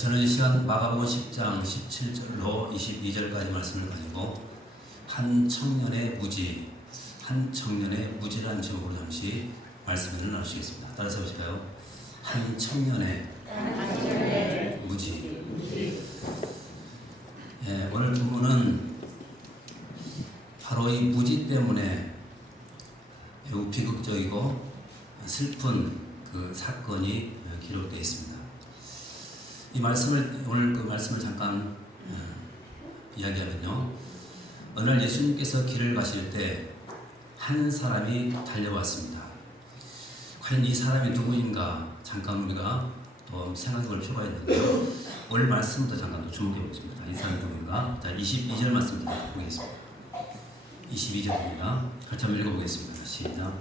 저는 이 시간 마가복음 10장 17절로 22절까지 말씀을 가지고 한 청년의 무지라는 제목으로 잠시 말씀을 나누시겠습니다. 따라서 보실까요? 한 청년의 무지. 오늘 본문은 바로 이 무지 때문에 매우 비극적이고 슬픈 그 사건이 기록되어 있습니다. 오늘 그 말씀을 잠깐 이야기하면요. 어느 날 예수님께서 길을 가실 때 한 사람이 달려왔습니다. 과연 이 사람이 누구인가 잠깐 우리가 또 생각해 볼 필요가 있는데요. 오늘 말씀부터 잠깐 또 주목해 보겠습니다. 이 사람이 누구인가? 자, 22절 말씀 보겠습니다. 22절입니다. 같이 한번 읽어보겠습니다. 시작.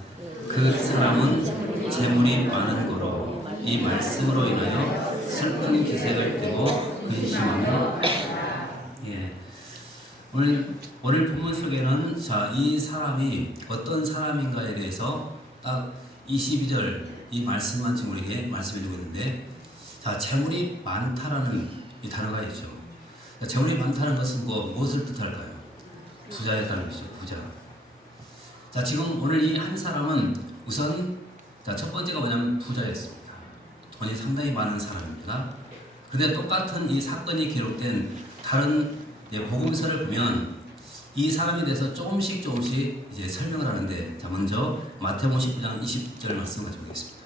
그 사람은 재물이 많은 거로 이 말씀으로 인하여 슬픈 기색을 띠고 근심하며 오늘 본문 속에는 이 사람이 어떤 사람인가에 대해서 딱 22절 이 말씀만 지금 우리에게 말씀해주고 있는데, 재물이 많다라는 이 단어가 있죠. 재물이 많다는 것은 무엇을 뜻할까요? 부자였다는 것이죠. 부자. 지금 오늘 이 한 사람은 우선 첫 번째가 뭐냐면 부자였습니다. 돈이 상당히 많은 사람입니다. 그런데 똑같은 이 사건이 기록된 다른 복음서를 보면 이 사람에 대해서 조금씩 이제 설명을 하는데, 마먼저 마태복음 19장 20절 말씀 가지고 보겠습니다.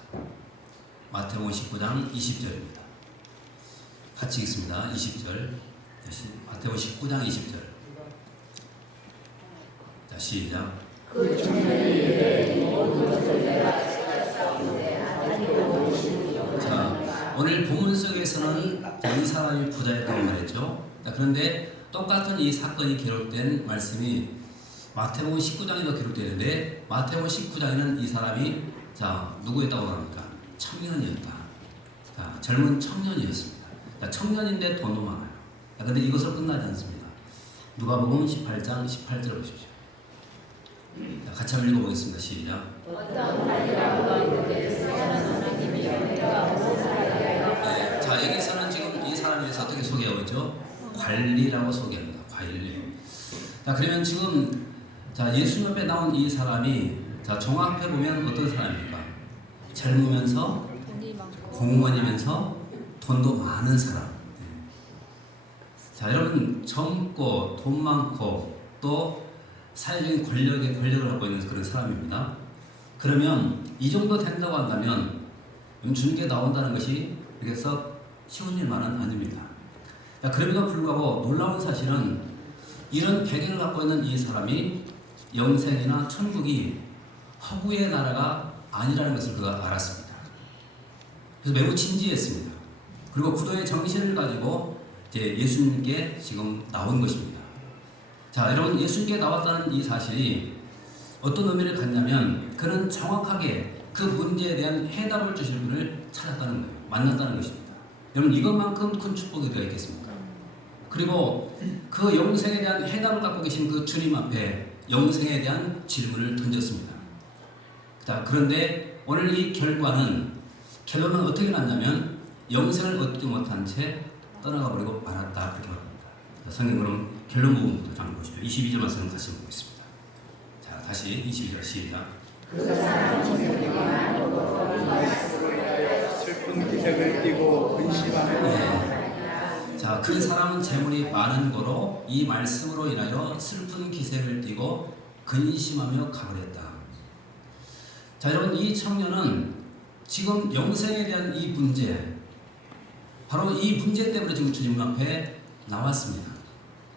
마태복음 19장 20절입니다. 같이 읽습니다. 20절. 마태복음 19장 20절. 자, 시작. 그 청년이 이르되 모든 것을 내가 찾았사오되 아직 보고 싶으시오. 자, 오늘 본문 속에서는 이 사람이 부자였다고 말했죠. 그런데 똑같은 이 사건이 기록된 말씀이 마태복음 19장에도 기록되는데, 마태복음 19장에는 이 사람이 누구였다고 합니까? 청년이었다. 젊은 청년이었습니다. 청년인데 돈도 많아요. 그런데 이것으로 끝나지 않습니다. 누가복음 18장 18절 보십시오. 같이 한번 읽어보겠습니다. 시작. 어떤 관리라고 이르되 세상 선생님이 내가 무엇을 하리하여. 여기서는 지금 이 사람에 대해서 어떻게 소개하고 있죠? 관리라고 소개합니다. 관리. 그러면 지금 예수 옆에 나온 이 사람이 종합해 보면 어떤 사람입니까? 젊으면서 공무원이면서 돈도 많은 사람. 여러분, 젊고 돈 많고 또 사회적인 권력을 갖고 있는 그런 사람입니다. 그러면 이 정도 된다고 한다면 주님께 나온다는 것이 그래서 쉬운 일만은 아닙니다. 그럼에도 불구하고 놀라운 사실은 이런 배경을 갖고 있는 이 사람이 영생이나 천국이 허구의 나라가 아니라는 것을 그가 알았습니다. 그래서 매우 진지했습니다. 그리고 구도의 정신을 가지고 예수님께 지금 나온 것입니다. 여러분, 예수님께 나왔다는 이 사실이 어떤 의미를 갖냐면 그는 정확하게 그 문제에 대한 해답을 주실 분을 찾았다는 거예요. 만났다는 것입니다. 여러분, 이것만큼 큰 축복이 어디가 있겠습니까? 그리고 그 영생에 대한 해답을 갖고 계신 그 주님 앞에 영생에 대한 질문을 던졌습니다. 그런데 오늘 이 결론은 어떻게 났냐면 영생을 얻지 못한 채 떠나가 버리고 말았다. 그렇게 말합니다. 성경 그럼 결론 부분부터 잠깐 보시죠. 22절 말씀 같이 보겠습니다. 다시 22절 시작. 그 사람은 재물이 많고 이 말씀을 위하여 슬픈 기색을 띠고 근심하며. 그 사람은 재물이 많은 거로 이 말씀으로 인하여 슬픈 기색을 띠고 근심하며 가버렸다. 여러분, 이 청년은 지금 영생에 대한 이 문제, 바로 이 문제 때문에 지금 주님 앞에 나왔습니다.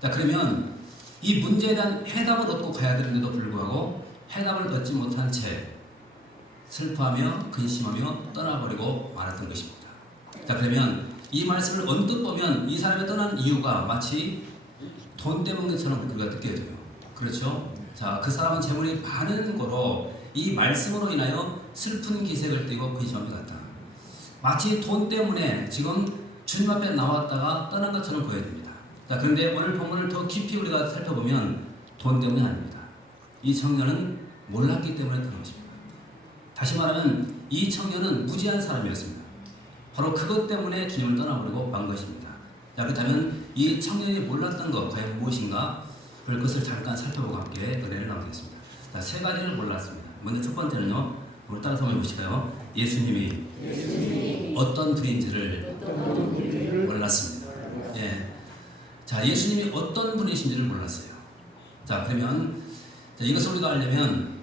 그러면 이 문제에 대한 해답을 얻고 가야 되는데도 불구하고 해답을 얻지 못한 채 슬퍼하며 근심하며 떠나버리고 말았던 것입니다. 그러면 이 말씀을 언뜻 보면 이 사람이 떠난 이유가 마치 돈 때문인 것처럼 우리가 느껴져요. 그렇죠? 그 사람은 재물이 많은 거로 이 말씀으로 인하여 슬픈 기색을 띠고 근심함이 같다. 마치 돈 때문에 지금 주님 앞에 나왔다가 떠난 것처럼 보여집니다. 그런데 오늘 본문을 더 깊이 우리가 살펴보면 돈 때문이 아닙니다. 이 청년은 몰랐기 때문에 그런 것입니다. 다시 말하면 이 청년은 무지한 사람이었습니다. 바로 그것 때문에 주님을 떠나버리고 만 것입니다. 자, 그렇다면 이 청년이 몰랐던 것 과연 무엇인가? 그것을 잠깐 살펴보고 함께 은혜를 나누겠습니다. 자, 세 가지를 몰랐습니다. 먼저 첫 번째는요, 우리 따라서 한번 보실까요? 예수님이 어떤 분인지를 몰랐습니다. 예. 자, 예수님이 어떤 분이신지를 몰랐어요. 자, 그러면 이것을 우리가 알려면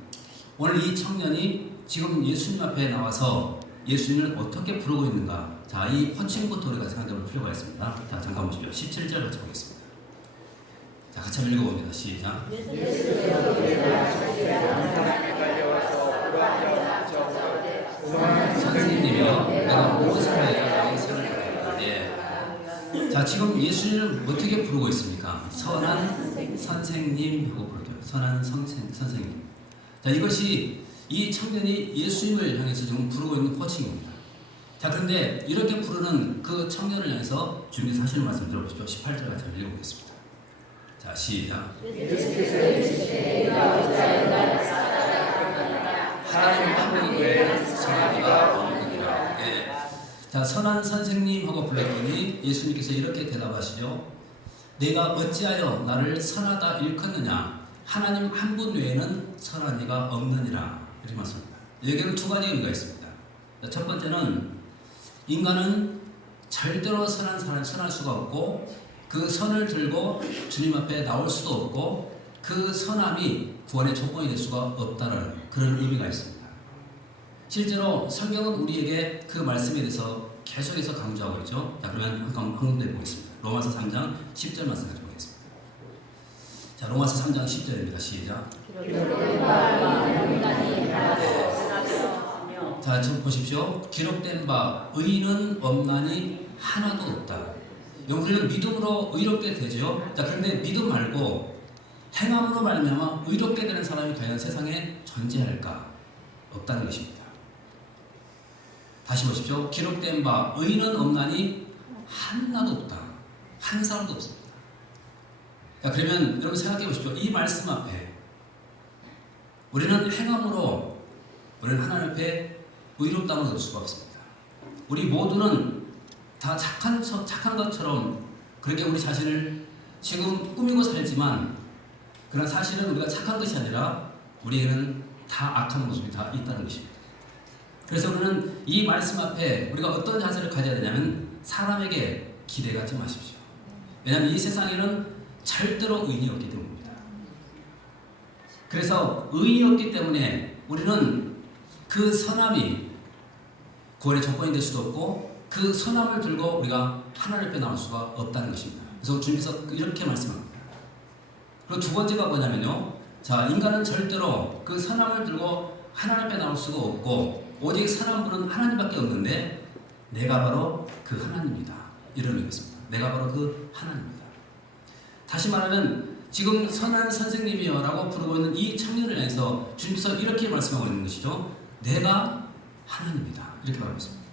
오늘 이 청년이 지금 예수님 앞에 나와서 예수님을 어떻게 부르고 있는가? 자, 이 호칭부터 우리가 생각해볼 필요가 있습니다. 자, 잠깐 보십시오. 17절 같이 보겠습니다. 자, 같이 한번 읽어봅니다. 시작. 선생님이여, 내가 무엇을 해야 너의 선을 받겠다. 예. 자, 지금 예수님을 어떻게 부르고 있습니까? 선한 선생님 하고 부르죠. 선한 선생님. 자, 이것이 이 청년이 예수님을 향해서 지금 부르고 있는 호칭입니다. 자, 그런데 이렇게 부르는 그 청년을 향해서 주님께서 하시는 말씀 들어보십시오. 18절 같이 읽어보겠습니다. 자, 시작. 하나님 한 분 외에 선한 이가 없느니라. 예. 자, 선한 선생님 하고 불렀더니 예수님께서 이렇게 대답하시죠. 내가 어찌하여 나를 선하다 일컫느냐? 하나님 한 분 외에는 선한 이가 없느니라. 이렇게 말씀합니다. 여기에는 두 가지 의미가 있습니다. 자, 첫 번째는 인간은 절대로 선할 수가 없고 그 선을 들고 주님 앞에 나올 수도 없고 그 선함이 구원의 조건이 될 수가 없다는 그런 의미가 있습니다. 실제로 성경은 우리에게 그 말씀에 대해서 계속해서 강조하고 있죠. 자, 그러면 한 군데 보겠습니다. 로마서 3장 10절 말씀 가지고 보겠습니다. 자, 로마서 3장 10절입니다. 시작. 자, 좀 보십시오. 기록된 바 의인은 없나니 하나도 없다. 우리는 믿음으로 의롭게 되죠. 자, 그런데 믿음 말고 행함으로 말미암아 의롭게 되는 사람이 과연 세상에 존재할까? 없다는 것입니다. 다시 보십시오. 기록된 바 의인은 없나니 하나도 없다. 한 사람도 없습니다. 자, 그러면 여러분 생각해 보십시오. 이 말씀 앞에 우리는 행함으로 우리는 하나님 앞에 의롭다함을 얻을 수가 없습니다. 우리 모두는 다 착한 것처럼 그렇게 우리 자신을 지금 꾸미고 살지만 그런 사실은 우리가 착한 것이 아니라 우리에게는 다 악한 모습이 다 있다는 것입니다. 그래서 우리는 이 말씀 앞에 우리가 어떤 자세를 가져야 되냐면 사람에게 기대하지 마십시오. 왜냐하면 이 세상에는 절대로 의인이 없기 때문입니다. 그래서 의인이 없기 때문에 우리는 그 선함이 구원의 조건이 될 수도 없고 그 선함을 들고 우리가 하나님 앞에 나올 수가 없다는 것입니다. 그래서 주님께서 이렇게 말씀합니다. 그리고 두 번째가 뭐냐면요. 자, 인간은 절대로 그 선함을 들고 하나님 앞에 나올 수가 없고 오직 선한 분은 하나님밖에 없는데 내가 바로 그 하나님이다. 이런 의미입니다. 내가 바로 그 하나님이다. 다시 말하면 지금 선한 선생님이여 라고 부르고 있는 이 청년을 향해서 주님께서 이렇게 말씀하고 있는 것이죠. 내가 하나님이다. 이렇게 말하고 있습니다.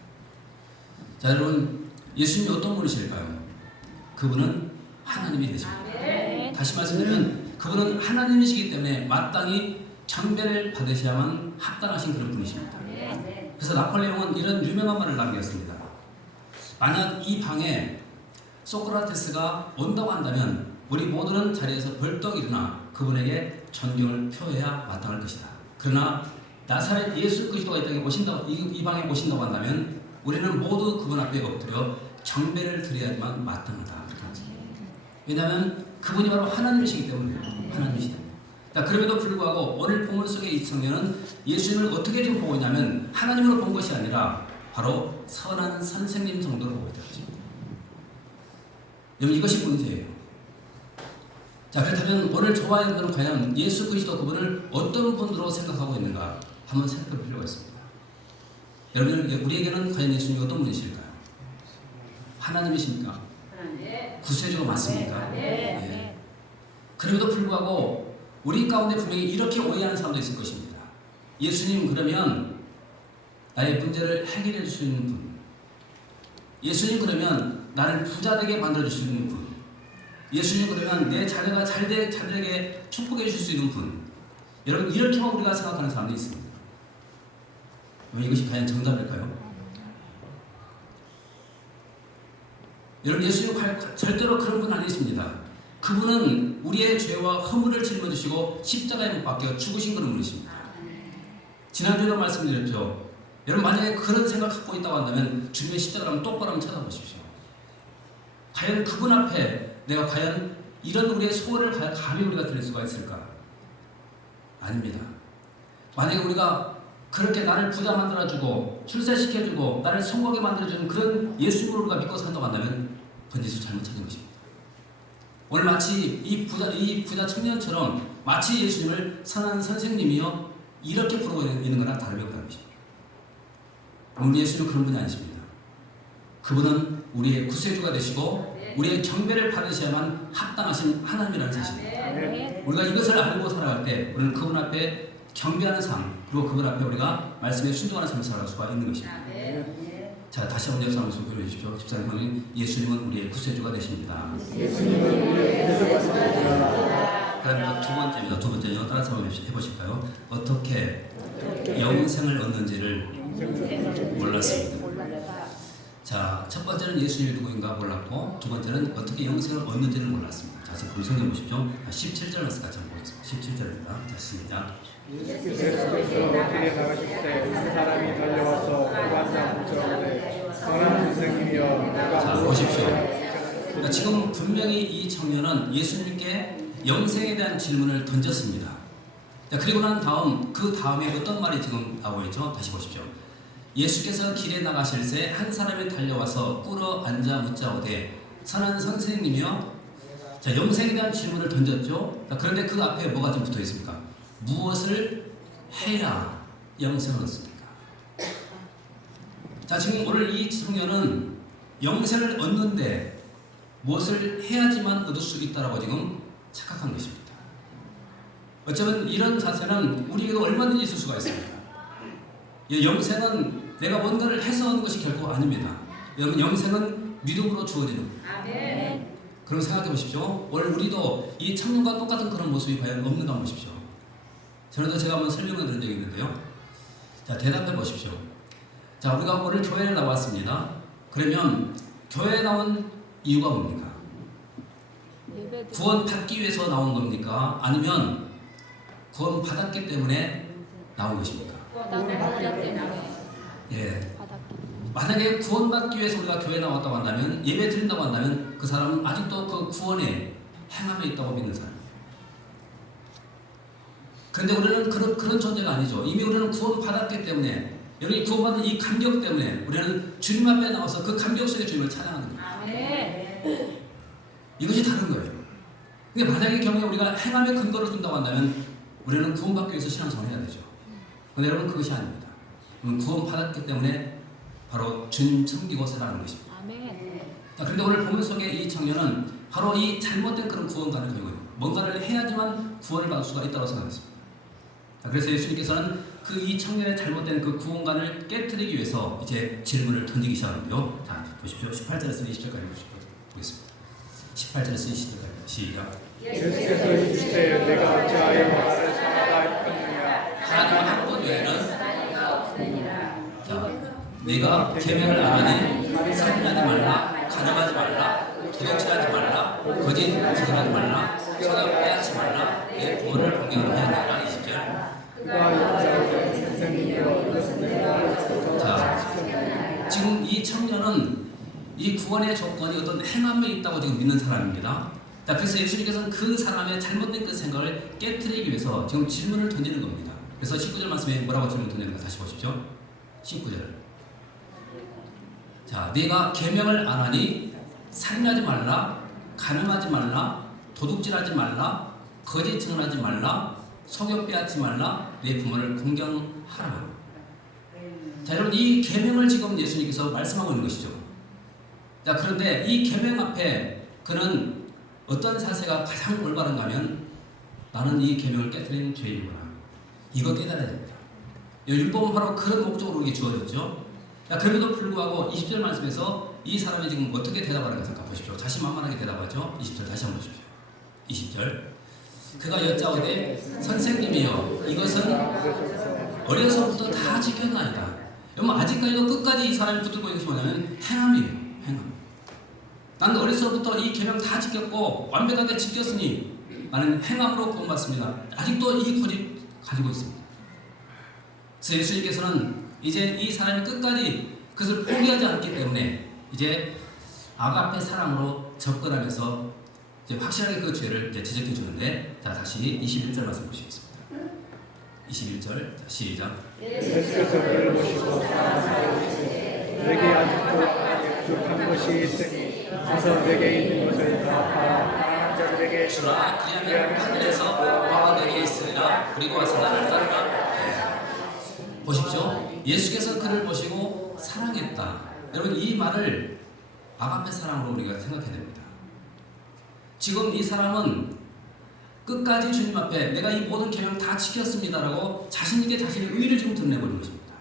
자, 여러분, 예수님이 어떤 분이실까요? 그분은 하나님이 되십니다. 다시 말씀드리면 그분은 하나님이시기 때문에 마땅히 경배를 받으셔야만 합당하신 그런 분이십니다. 그래서 나폴레옹은 이런 유명한 말을 남겼습니다. 만약 이 방에 소크라테스가 온다고 한다면 우리 모두는 자리에서 벌떡 일어나 그분에게 존경을 표해야 마땅할 것이다. 그러나 나사렛 예수 그리스도가 이 방에 오신다고 한다면 우리는 모두 그분 앞에 엎드려 경배를 드려야만 마땅하다. 왜냐하면 그분이 바로 하나님이시기 때문에 하나님이시다. 자, 그럼에도 불구하고 오늘 본문 속의 이 청년은 예수님을 어떻게 좀 보고 있냐면 하나님으로 본 것이 아니라 바로 선한 선생님 정도로 보고 있다는 것입니다. 여러분, 이것이 문제예요. 자, 그렇다면 오늘 저와 여러분들은 과연 예수 그리스도 그분을 어떤 분으로 생각하고 있는가 한번 생각해 필요가 있습니다. 여러분, 우리에게는 과연 예수님이 어떤 분이실까요? 하나님이십니까? 구세주가 맞습니까? 네. 그럼에도 불구하고 우리 가운데 분명히 이렇게 오해하는 사람도 있을 것입니다. 예수님 그러면 나의 문제를 해결해 줄 수 있는 분. 예수님 그러면 나를 부자 되게 만들어 줄 수 있는 분. 예수님 그러면 내 자녀가 잘되게 축복해 줄 수 있는 분. 여러분, 이렇게만 우리가 생각하는 사람도 있습니다. 이것이 과연 정답일까요? 여러분 예수님 절대로 그런 분 아니십니다. 그분은 우리의 죄와 허물을 짊어지시고 십자가에 못 박혀 죽으신 그런 분이십니다. 지난주에도 말씀드렸죠. 여러분 만약에 그런 생각 갖고 있다고 한다면 주님의 십자가를 한번 똑바로 한번 쳐다보십시오. 과연 그분 앞에 내가 과연 이런 우리의 소원을 감히 우리가 드릴 수가 있을까? 아닙니다. 만약에 우리가 그렇게 나를 부자 만들어주고 출세시켜주고 나를 성공하게 만들어주는 그런 예수님을 우리가 믿고 산다고 한다면 번지수 잘못 찾은 것입니다. 오늘 마치 이 부자 청년처럼 마치 예수님을 선한 선생님이여 이렇게 부르고 있는 거나 다름이 없다는 것입니다. 오늘 예수님은 그런 분이 아니십니다. 그분은 우리의 구세주가 되시고 우리의 경배를 받으셔야만 합당하신 하나님이라는 사실입니다. 우리가 이것을 알고 살아갈 때 우리는 그분 앞에 경배하는 삶 그리고 그분 앞에 우리가 말씀에 순종하는 삶을 살아갈 수가 있는 것입니다. 자, 다시 한번 옆 사람을 소개해 주십시오. 집사님 형님, 예수님은 우리의 구세주가 되십니다. 그다음에 두 번째입니다. 두 번째요. 다른 사람 해보실까요? 어떻게 영생을 얻는지를 몰랐습니다. 자, 첫 번째는 예수님이 누구인가 몰랐고 두 번째는 어떻게 영생을 얻는지를 몰랐습니다. 자, 그럼 성경 보십시오. 17절 말씀 같이 한번 보겠습니다. 17절입니다. 자, 시작. 예수께서 길에 나가실 때 한 사람이 달려와서 구한자 묻자오되 선한 선생님이여 내가 자, 보십시오. 그러니까 지금 분명히 이 청년은 예수님께 영생에 대한 질문을 던졌습니다. 자, 그리고 난 다음 그 다음에 어떤 말이 지금 나오고 있죠? 다시 보십시오. 예수께서 길에 나가실 새 한 사람이 달려와서 꿇어 앉아 묻자오되 선한 선생님이여. 자, 영생에 대한 질문을 던졌죠. 자, 그런데 그 앞에 뭐가 좀 붙어 있습니까? 무엇을 해야 영생을 얻습니까? 자, 지금 오늘 이 청년은 영생을 얻는데 무엇을 해야지만 얻을 수 있다라고 지금 착각한 것입니다. 어쩌면 이런 자세는 우리에게도 얼마든지 있을 수가 있습니다. 영생은 내가 뭔가를 해서 얻는 것이 결코 아닙니다. 여러분, 영생은 믿음으로 주어지는 거예요. 그럼 생각해 보십시오. 오늘 우리도 이 청년과 똑같은 그런 모습이 과연 없는가 보십시오. 전에도 제가 한번 설명을 드린 적이 있는데요. 자, 대답해 보십시오. 자, 우리가 오늘 교회에 나왔습니다. 그러면 교회에 나온 이유가 뭡니까? 구원 받기 위해서 나온 겁니까? 아니면 구원 받았기 때문에 나온 것입니까? 예. 만약에 구원받기 위해서 우리가 교회에 나왔다고 한다면, 예배 드린다고 한다면 그 사람은 아직도 그 구원에 행함에 있다고 믿는 사람이에요. 그런데 우리는 그런 존재가 아니죠. 이미 우리는 구원받았기 때문에, 여기 구원받은 이 감격 때문에 우리는 주님 앞에 나와서 그 감격 속에 주님을 찬양하는 거예요. 이것이 다른 거예요. 근데 만약에 경우에 우리가 행함에 근거를 둔다고 한다면 우리는 구원받기 위해서 신앙생활을 해야 되죠. 그런데 여러분, 그것이 아닙니다. 구원받았기 때문에 바로 주님 섬기고 살아가는 것입니다. 자, 그런데 오늘 본문 속에 이 청년은 바로 이 잘못된 그런 구원관을 가지고 있는 거예요. 뭔가를 해야지만 구원을 받을 수가 있다고 생각했습니다. 자, 그래서 예수님께서는 이 청년의 잘못된 그 구원관을 깨뜨리기 위해서 이제 질문을 던지기 시작하는데요. 자, 보십시오. 18절에서 20절까지 보겠습니다. 18절에서 20절까지 시작. 예수께서 이르시되 내가 어찌하여 말을 선하다 했느냐 하나님 한 분 외에는 내가 계명을 안 하니 살인하지 말라, 가늠하지 말라, 도둑질하지 말라, 거짓 증언하지 말라, 서로 빼앗지 말라, 내 부모를 공경을 해야 한다. 20절. 자, 지금 이 청년은 이 구원의 조건이 어떤 행함에 있다고 지금 믿는 사람입니다. 자, 그래서 예수님께서는 그 사람의 잘못된 그 생각을 깨트리기 위해서 지금 질문을 던지는 겁니다. 그래서 19절 말씀에 뭐라고 질문 던지는가 다시 보십시오. 19절. 자, 네가 계명을 안 하니 살인하지 말라, 간음하지 말라, 도둑질하지 말라, 거짓 증언하지 말라, 속여 빼앗지 말라, 내 부모를 공경하라. 자, 여러분, 이 계명을 지금 예수님께서 말씀하고 있는 것이죠. 자, 그런데 이 계명 앞에 그는 어떤 자세가 가장 올바른가 하면 나는 이 계명을 깨뜨린 죄인이구나. 이거 깨달아야 됩니다. 율법은 바로 그런 목적으로 우리에게 주어졌죠. 자, 그럼에도 불구하고 20절 말씀에서 이 사람이 지금 어떻게 대답하는가 생각 보십시오. 자신만만하게 대답하죠. 20절 다시 한번 보십시오. 20절. 그가 여짜오되 선생님이여 이것은 어려서부터 다 지켰나이다. 여러분, 아직까지도 끝까지 이 사람이 붙들고 있는 것이 뭐냐면 행함이에요. 행함. 나는 어려서부터 이 계명 다 지켰고 완벽하게 지켰으니 나는 행함으로 구원받습니다. 아직도 이 고집 가지고 있습니다. 그래서 예수님께서는 이제 이 사람이 끝까지 그것을 포기하지 않기 때문에 이제 아가페 사랑으로 접근하면서 이제 확실하게 그 죄를 이제 지적해 주는데, 자 다시 21절 말씀 보시겠습니다. 21절, 자, 시작. 예수께서 그를 보시고 내게 아직도 약속한 것이 있으니 가서 내게 있는 것을 다 팔아 자들에게 주라, 그리하면 하늘에서 보화가 내게 있으리라. 그리고 와서 나를 따르라. 보십시오. 예수께서 그를 보시고 사랑했다. 여러분, 이 말을 아가페 사랑으로 우리가 생각해야 됩니다. 지금 이 사람은 끝까지 주님 앞에 내가 이 모든 계명 다 지켰습니다라고 자신있게 자신의 의의를 지금 드러내버린 것입니다.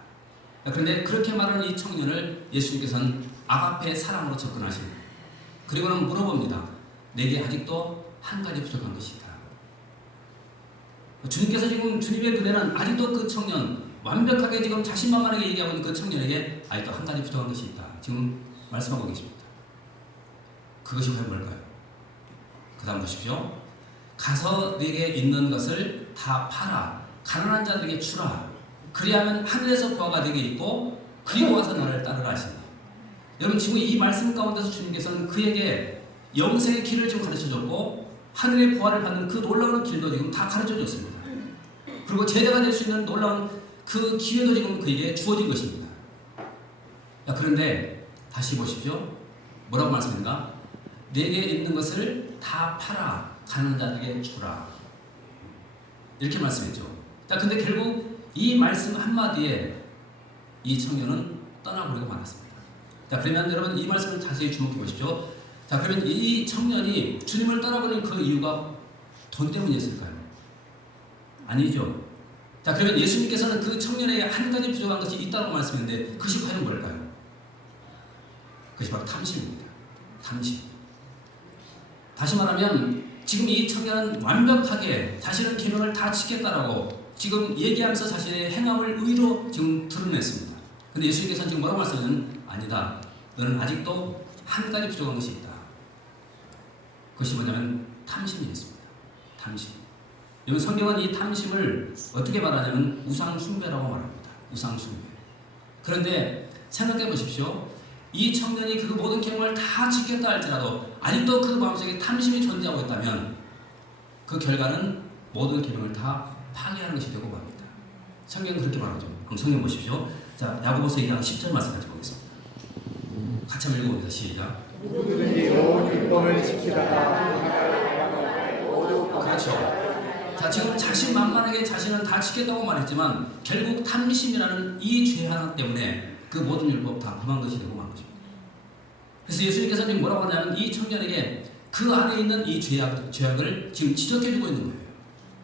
그런데 그렇게 말하는 이 청년을 예수님께서는 아가페 사랑으로 접근하십니다. 그리고는 물어봅니다. 내게 아직도 한 가지 부족한 것이 있다. 주님께서 지금 주님의 그대는 아직도 그 청년, 완벽하게 지금 자신만만하게 얘기하고 있는 그 청년에게 아직도 한 가지 부족한 것이 있다. 지금 말씀하고 계십니다. 그것이 과연 뭘까요? 그 다음 보십시오. 가서 네게 있는 것을 다 팔아 가난한 자들에게 주라. 그리하면 하늘에서 보화가 네게 있고 그리고 와서 나를 따르라 하시니. 여러분, 지금 이 말씀 가운데서 주님께서는 그에게 영생의 길을 좀 가르쳐줬고 하늘의 보화를 받는 그 놀라운 길도 지금 다 가르쳐줬습니다. 그리고 제자가 될 수 있는 놀라운 그 기회도 지금 그에게 주어진 것입니다. 그런데 다시 보십시오. 뭐라고 말씀합니까? 내게 있는 것을 다 팔아 가난한 자들에게 주라. 이렇게 말씀했죠. 근데 결국 이 말씀 한마디에 이 청년은 떠나버리고 말았습니다. 그러면 여러분 이 말씀을 자세히 주목해 보십시오. 그러면 이 청년이 주님을 떠나버린 그 이유가 돈 때문이었을까요? 아니죠. 그러면 예수님께서는 그 청년에게 한 가지 부족한 것이 있다고 말씀했는데 그것이 과연 뭘까요? 그것이 바로 탐심입니다. 탐심. 다시 말하면 지금 이 청년은 완벽하게 자신의 계명을 다 지켰다라고 지금 얘기하면서 자신의 행함을 의로 지금 드러냈습니다. 근데 예수님께서는 지금 뭐라고 말씀하냐면 아니다. 너는 아직도 한 가지 부족한 것이 있다. 그것이 뭐냐면 탐심이었습니다. 탐심. 여러분, 성경은 이 탐심을 어떻게 말하냐면 우상숭배라고 말합니다. 우상숭배. 그런데 생각해 보십시오. 이 청년이 그 모든 계명을 다 지켰다 할지라도 아직도 그 마음속에 탐심이 존재하고 있다면 그 결과는 모든 계명을 다 파괴하는 것이 되고 맙니다. 성경은 그렇게 말하죠. 그럼 성경 보십시오. 자, 야고보서 2장 10절 말씀 같이 보겠습니다. 같이 한번 읽어봅니다. 시작. 누구든지 온 율법을 지키다가 그렇죠. 자, 지금 자신만만하게 자신은 다 지켰다고 말했지만 결국 탐심이라는 이 죄 하나 때문에 그 모든 율법 다 범한 것이 되고 만 것입니다. 그래서 예수님께서 지금 뭐라고 하냐면 이 청년에게 그 안에 있는 이 죄악을 지금 지적해주고 있는 거예요.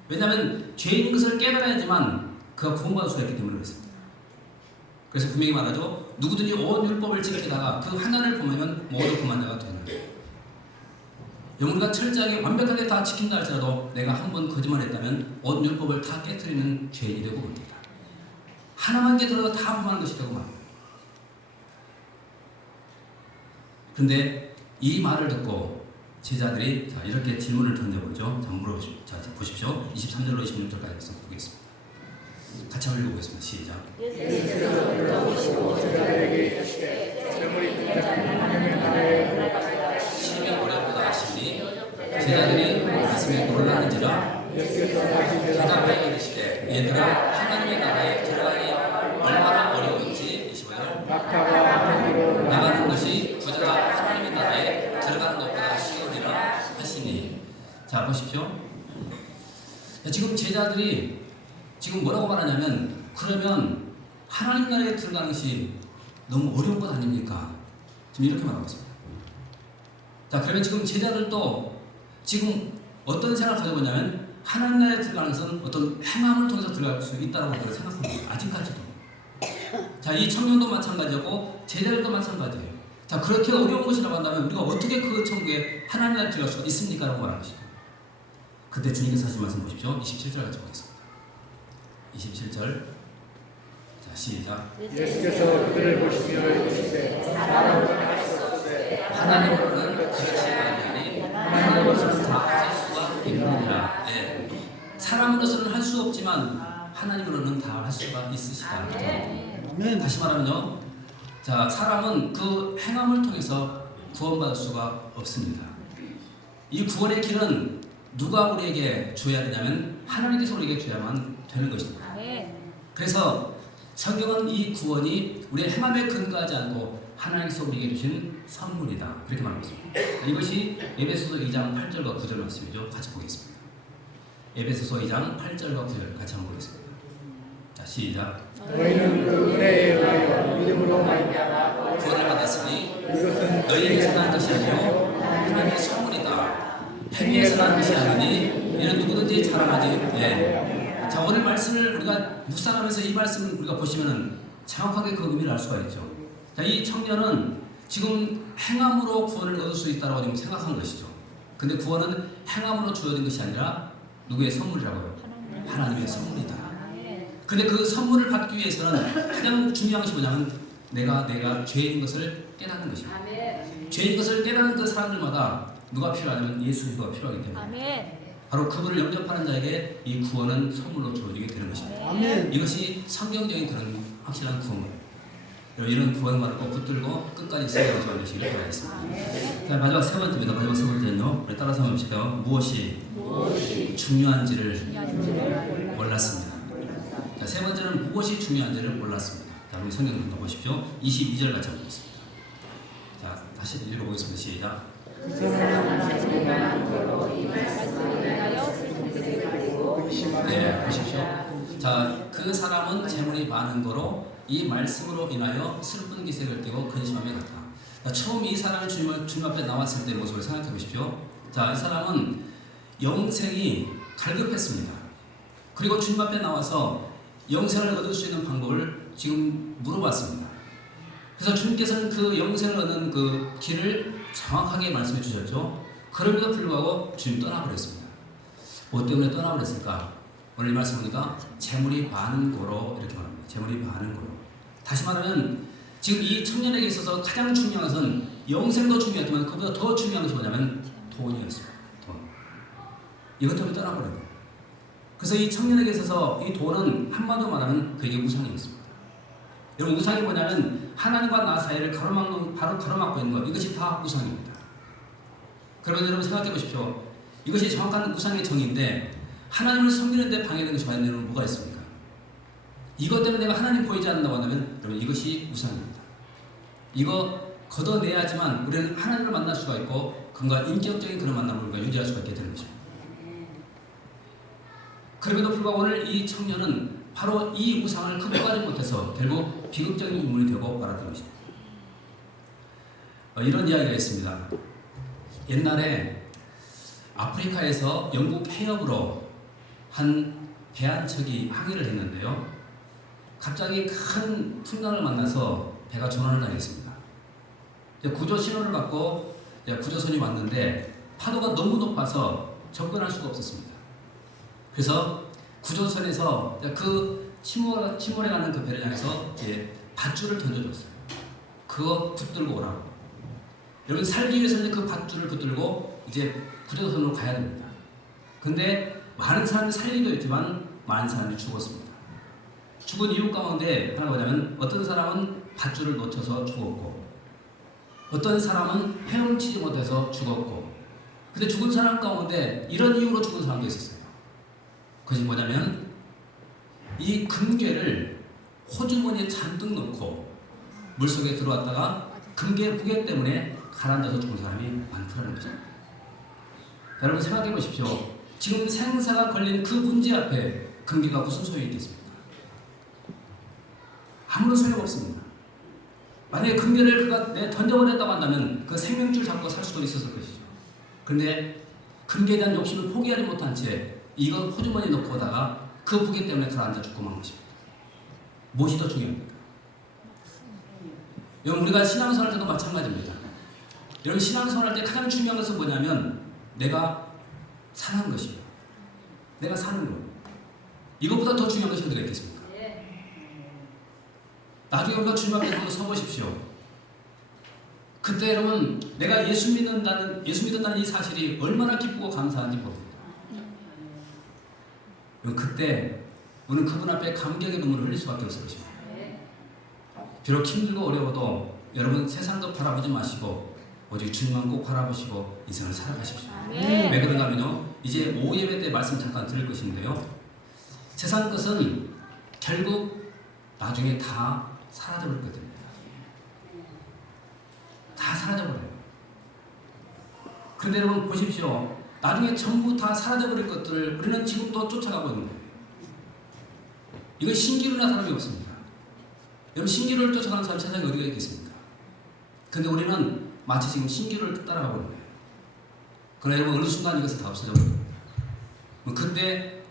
왜냐하면 죄인 것을 깨달아야지만 그가 구원받을 수가 있기 때문에 그렇습니다. 그래서 분명히 말하죠. 누구든지 온 율법을 지키다가 그 하나를 범하면 모두 범한 자가 되는 거예요. 우리가 철저하게 완벽하게 다 지킨다 할지라도 내가 한 번 거짓말했다면 온 율법을 다 깨트리는 죄인이 되고 봅니다. 하나만 깨달아도 다 범하는 것이 되고 말입니다. 근데 이 말을 듣고 제자들이 이렇게 질문을 던져보죠. 자, 물어보십시오. 자, 보십시오. 23절로 26절까지 보겠습니다. 같이 한번 읽어보겠습니다. 시작. 예수께서 불러보시고 제자들에게 이르시되 재물이 분명한 하나님의 나라에 들어가리라. 심히 어렵다 하시니 제자들이 가슴에 놀라는지라. 예수께서 다시 대답하여 이르시되 얘들아, 하나님의 나라에 들어가기 얼마나 어려운지. 25절. 나가는 것이 부자가 하나님의 나라에 들어가는 것보다 쉬우니라 하시니. 자, 보십시오. 지금 제자들이 지금 뭐라고 말하냐면 그러면 하나님 나라에 들어가는 것이 너무 어려운 것 아닙니까? 지금 이렇게 말하고 있습니다. 자, 그러면 지금 제자들도 지금 어떤 생각을 가지고 있냐면 하나님 나라에 들어가는 것은 어떤 행함을 통해서 들어갈 수 있다고 생각합니다. 아직까지도. 자, 이 청년도 마찬가지였고 제자들도 마찬가지예요. 자, 그렇게 어려운 것이라고 한다면 우리가 어떻게 그 천국에 하나님 나라에 들어갈 수가 있습니까? 라고 말하는 것이죠. 그때 주님께서 하신 말씀 보십시오. 27절 같이 보겠습니다. 27절. 자, 시작. 예수께서 그들을 보시며 이르시되 하나님으로는 하나님으로는 다 할 수가 있으시다. 아멘. 다시 말하면요, 자, 사람은 그 행함을 통해서 구원받을 수가 없습니다. 이 구원의 길은 누가 우리에게 줘야 되냐면 하나님께서 우리에게 줘야만 되는 것입니다. 그래서 성경은 이 구원이 우리의 행함에 근거하지 않고 하나님께서 우리에게 주신 선물이다, 그렇게 말하고 있습니다. 이것이 에베소서 2장 8절과 9절 말씀이죠. 같이 보겠습니다. 에베소서 2장 8절과 9절 같이 한번 보겠습니다. 자, 시작. 너희는 그 은혜에 의하여 믿음으로 말미암아 구원을 받았으니 이것은 너희에게서 난 것이 아니요 하나님의 선물이다. 행위에서 난 것이 아니니 이는 누구든지 자랑하지. 예. 자, 오늘 말씀을 우리가 묵상하면서 이 말씀을 우리가 보시면은 정확하게 그 의미를 알 수가 있죠. 자, 이 청년은 지금 행함으로 구원을 얻을 수 있다라고 지금 생각한 것이죠. 근데 구원은 행함으로 주어진 것이 아니라 누구의 선물이라고요? 하나님의 선물이다. 근데 그 선물을 받기 위해서는 가장 중요한 것이 뭐냐면 내가 죄인 것을 깨닫는 것입니다. 죄인 것을 깨닫는 그 사람들마다 누가 필요하냐면 예수가 필요하기 때문에 바로 그분을 영접하는 자에게 이 구원은 선물로 주어지게 되는 것입니다. 아멘. 이것이 성경적인 그런 확실한 구원입니다. 이런 구원만을 꼭 붙들고 끝까지 생각을 전하시길 바라겠습니다. 자, 마지막 세 번째입니다. 마지막 세 번째는요, 우리 따라서 한번 봅시다. 무엇이 중요한지를 몰랐습니다. 자, 세 번째는 무엇이 중요한지를 몰랐습니다. 자, 우리 성경 좀 보십시오. 22절 같이 한번 보겠습니다. 자, 다시 읽어보겠습니다. 시작. 네, 보십시오. 자, 그 사람은 재물이 많은 거로 이 말씀으로 인하여 슬픈 기색을 띠고 근심함에 갔다. 자, 처음 이 사람이 주님 앞에 나왔을 때의 모습을 생각해 보십시오. 자, 이 사람은 영생이 갈급했습니다. 그리고 주님 앞에 나와서 영생을 얻을 수 있는 방법을 지금 물어봤습니다. 그래서 주님께서는 그 영생을 얻는 그 길을 정확하게 말씀해 주셨죠. 그럼에도 불구하고 주님 떠나버렸습니다. 뭐 때문에 떠나버렸을까? 오늘 이 말씀 보니까 재물이 많은 거로 이렇게 말합니다. 재물이 많은 거로. 다시 말하면 지금 이 청년에게 있어서 가장 중요한 것은 영생도 중요했지만 그보다 더 중요한 것이 뭐냐면 돈이었습니다. 돈. 이것 때문에 떠나버린 거예요. 그래서 이 청년에게 있어서 이 돈은 한마디로 말하면 그에게 우상이었습니다. 여러분, 우상이 뭐냐면 하나님과 나 사이를 가로막고 있는 것, 이것이 다 우상입니다. 그러면 여러분 생각해 보십시오. 이것이 정확한 우상의 정의인데 하나님을 섬기는데 방해되는 저와 여러분 뭐가 있습니까? 이것 때문에 내가 하나님 보이지 않는다고 한다면 여러분 이것이 우상입니다. 이거 걷어내야지만 우리는 하나님을 만날 수가 있고 그가 인격적인 그런 만남을 우리가 유지할 수가 있게 되는 것입니다. 그럼에도 불구하고 오늘 이 청년은 바로 이 우상을 극복하지 못해서 결국 비극적인 인물이 되고 말았던 것입니다. 이런 이야기가 있습니다. 옛날에 아프리카에서 영국 해협으로 한 배 한 척이 항해를 했는데요. 갑자기 큰 풍랑을 만나서 배가 전원을 당했습니다. 구조 신호를 받고 구조선이 왔는데 파도가 너무 높아서 접근할 수가 없었습니다. 그래서 구조선에서 그 침몰해가는 그 배를 향해서 이제 밧줄을 던져줬어요. 그거 붙들고 오라고. 여러분, 살기 위해서 이제 그 밧줄을 붙들고 이제 구조선으로 가야 됩니다. 근데 많은 사람이 살리도 있지만 많은 사람이 죽었습니다. 죽은 이유 가운데 하나가 뭐냐면 어떤 사람은 밧줄을 놓쳐서 죽었고 어떤 사람은 헤엄치지 못해서 죽었고, 근데 죽은 사람 가운데 이런 이유로 죽은 사람도 있었어요. 그것이 뭐냐면 이 금괴를 호주머니에 잔뜩 넣고 물속에 들어왔다가 금괴 무게 때문에 가라앉아서 죽은 사람이 많더라는 거죠. 여러분 생각해 보십시오. 지금 생사가 걸린 그 문제 앞에 금괴가 무슨 소용이 있겠습니까? 아무런 소용 없습니다. 만약에 금괴를 그가 던져버렸다고 한다면 그 생명줄 잡고 살 수도 있었을 것이죠. 그런데 금괴에 대한 욕심을 포기하지 못한 채 이거 호주머니에 넣고 오다가 그 무게 때문에 가라앉아 죽고 만 것입니다. 무엇이 더 중요합니까? 여러분, 우리가 신앙생활 할 때도 마찬가지입니다. 여러분, 신앙생활 할 때 가장 중요한 것은 뭐냐면 내가 사는 것이에요. 내가 사는 거. 이것보다 더 중요한 것이 어디가 있겠습니까? 나중에 우리가 주님 앞에 한번 서보십시오. 그때 여러분, 내가 예수 믿는다는 이 사실이 얼마나 기쁘고 감사한지 모릅니다. 그때 우리는 그분 앞에 감격의 눈물을 흘릴 수밖에 없을 것입니다. 비록 힘들고 어려워도 여러분 세상도 바라보지 마시고 오직 주님만 꼭 바라보시고 인생을 살아가십시오. 왜 그런가 하면요, 이제 오후 예배 때 말씀 잠깐 드릴 것인데요, 세상 것은 결국 나중에 다 사라져버릴 것 됩니다. 다 사라져버려요. 그런데 여러분 보십시오. 나중에 전부 다 사라져버릴 것들을 우리는 지금도 쫓아가고 있는 거예요. 이건 신기루나 사람이 없습니다. 여러분 신기루를 쫓아가는 사람 세상에 어디가 있겠습니까? 근데 우리는 마치 지금 신기루를 따라가고 있는 거예요. 그러나 여러분 어느 순간 이것을 다 없어져버려요. 그때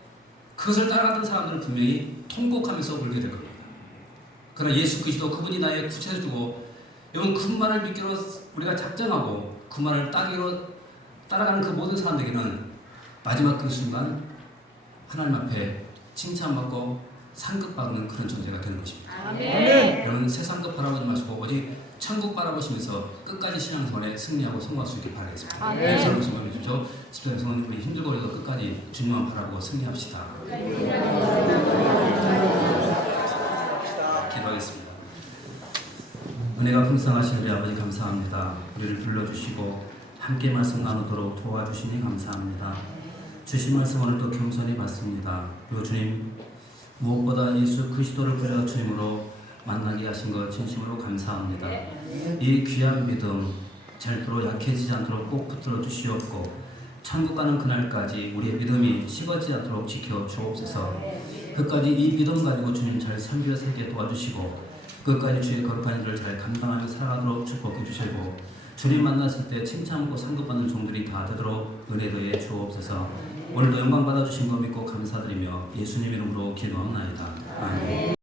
그것을 따라가던 사람들은 분명히 통곡하면서 울게 될 겁니다. 그러나 예수 그리스도 그분이 나의 구체를 주고 여러분 그분만을 믿기로 우리가 작정하고 그분만을 따라가는 그 모든 사람들에게는 마지막 그 순간 하나님 앞에 칭찬받고 상급받는 그런 존재가 되는 것입니다. 아멘. 여러분 세상 것 바라보지 마시고 오직 천국 바라보시면서 끝까지 신앙생활에 승리하고 성공할 수 있게 바라겠습니다. 아멘. 여러분 성공해 주십시오. 집단에서는 우리 힘들고 어려도 끝까지 주님만 바라보고 승리합시다. 기도하겠습니다. 은혜가 풍성하신 우리 아버지 감사합니다. 우리를 불러주시고 함께 말씀 나누도록 도와주시니 감사합니다. 주신 말씀 오늘도 겸손히 받습니다. 그리고 주님 무엇보다 예수 그리스도를 불러 주님으로 만나게 하신 것 진심으로 감사합니다. 이 귀한 믿음 절대로 약해지지 않도록 꼭 붙들어 주시옵고 천국 가는 그날까지 우리의 믿음이 식어지지 않도록 지켜 주옵소서. 끝까지 이 믿음 가지고 주님 잘 섬겨 살게 도와주시고 끝까지 주의 거룩한 일을 잘 감당하며 살아가도록 축복해 주시고 주님 만났을 때 칭찬받고 상급받는 종들이 다 되도록 은혜 더해 주옵소서. 오늘도 영광 받아주신 거 믿고 감사드리며 예수님 이름으로 기도합나이다. 아멘.